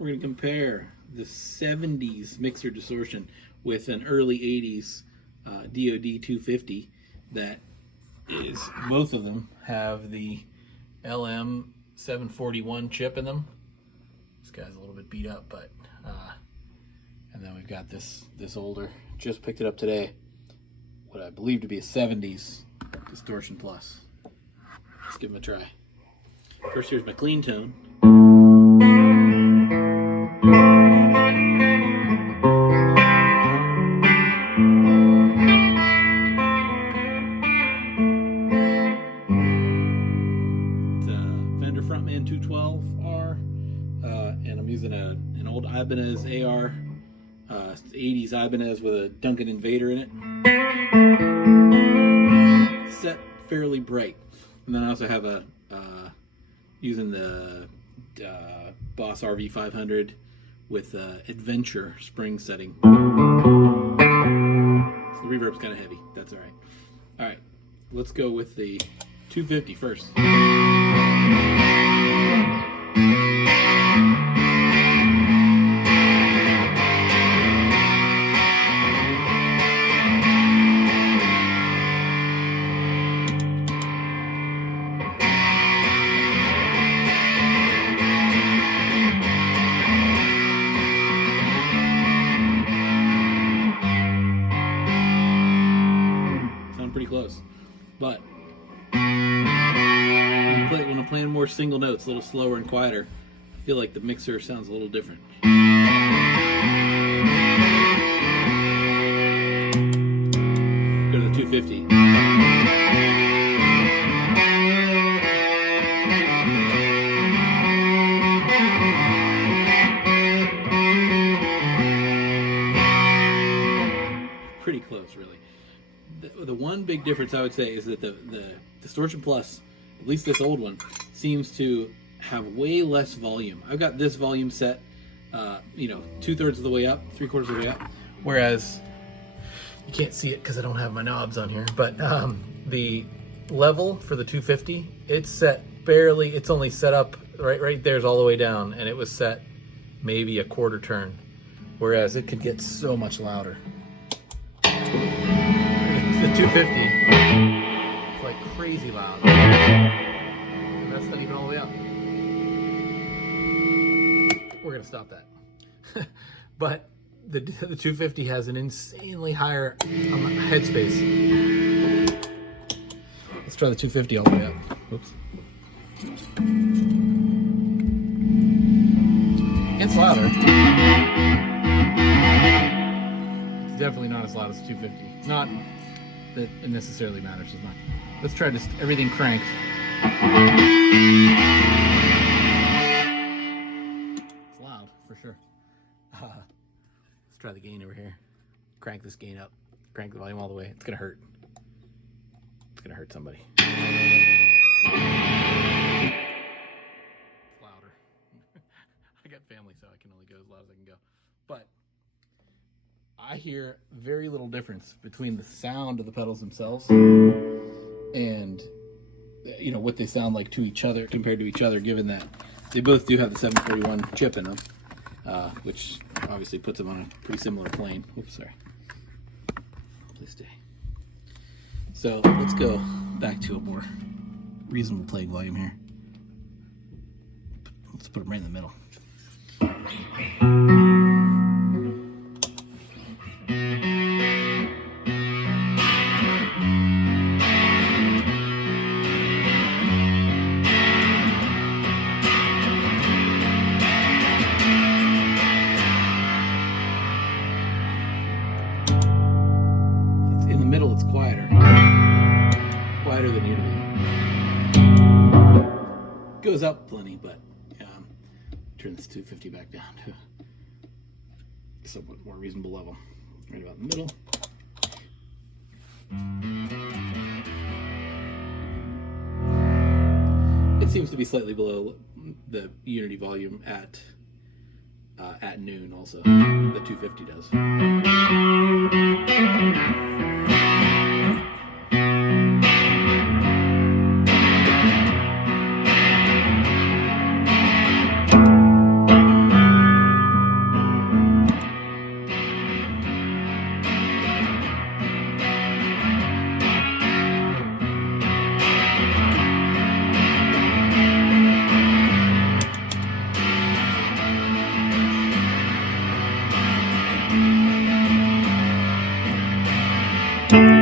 we're going to compare the 70s mixer distortion with an early 80s DOD 250 that is, both of them have the LM741 chip in them. This guy's a little bit beat up, but and then we've got this older, just picked it up today, what I believe to be a 70s Distortion Plus. Let's give them a try. First, here's my clean tone. It's a Fender Frontman 212R, and I'm using an old Ibanez AR, 80s Ibanez with a Duncan Invader in it. Set fairly bright. And then I also have a using the Boss RV500 with Adventure spring setting. So the reverb's kind of heavy. That's all right. All right, let's go with the 250 first. Pretty close, but when I'm playing more single notes, a little slower and quieter, I feel like the mixer sounds a little different. Go to the 250. Pretty close, really. The one big difference I would say is that the Distortion Plus, at least this old one, seems to have way less volume. I've got this volume set, 2/3 of the way up, 3/4 of the way up, whereas you can't see it because I don't have my knobs on here, but the level for the 250, it's set barely, it's only set up right there's all the way down, and it was set maybe a quarter turn, whereas it could get so much louder. The 250, it's like crazy loud. And that's not even all the way up. We're gonna stop that. But the 250 has an insanely higher headspace. Let's try the 250 all the way up. Oops. It's louder. It's definitely not as loud as 250. Not that it necessarily matters as much. Let's try just everything cranked. It's loud for sure. Let's try the gain over here. Crank this gain up. Crank the volume all the way. It's gonna hurt. It's gonna hurt somebody. It's louder. I got family, so I can only go as loud as I can go. But I hear very little difference between the sound of the pedals themselves and what they sound like to each other compared to each other, given that they both do have the 741 chip in them, which obviously puts them on a pretty similar plane. Oops, sorry. Please stay. So let's go back to a more reasonable playing volume here. Let's put them right in the middle. It's quieter than usually. Goes up plenty, but turn this 250 back down to a somewhat more reasonable level, right about in the middle. It seems to be slightly below the unity volume at noon. Also, the 250 does. Bye.